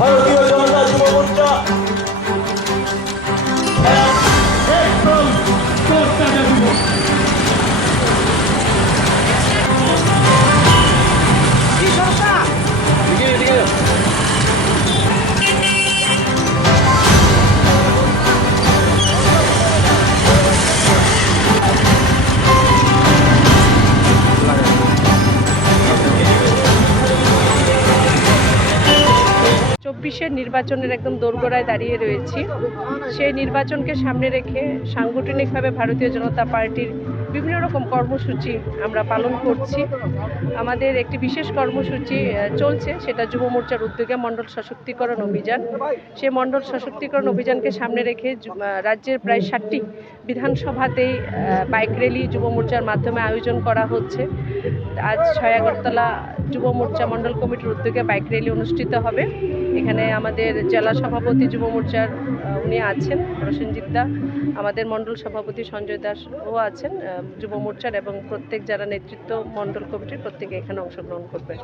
ভারতীয় জনতা যুব মোর্চা চব্বিশের নির্বাচনের একদম দোরগোড়ায় দাঁড়িয়ে রয়েছি। সেই নির্বাচনকে সামনে রেখে সাংগঠনিকভাবে ভারতীয় জনতা পার্টির বিভিন্ন রকম কর্মসূচি আমরা পালন করছি। আমাদের একটি বিশেষ কর্মসূচি চলছে, সেটা যুব মোর্চার উদ্যোগে মণ্ডল সশক্তিকরণ অভিযান। সেই মণ্ডল সশক্তিকরণ অভিযানকে সামনে রেখে রাজ্যের প্রায় 60টি বিধানসভাতেই বাইক র্যালি যুব মোর্চার মাধ্যমে আয়োজন করা হচ্ছে। আজ 6 আগরতলা যুব মোর্চা মণ্ডল কমিটির উদ্যোগে বাইক র্যালি অনুষ্ঠিত হবে। এখানে আমাদের জেলা সভাপতি যুব মোর্চার উনি আছেন প্রসেনজিৎ দা, আমাদের মণ্ডল সভাপতি সঞ্জয় দাসও আছেন যুব মোর্চার, এবং প্রত্যেক যারা নেতৃত্ব মণ্ডল কমিটির প্রত্যেকে এখানে অংশগ্রহণ করবেন।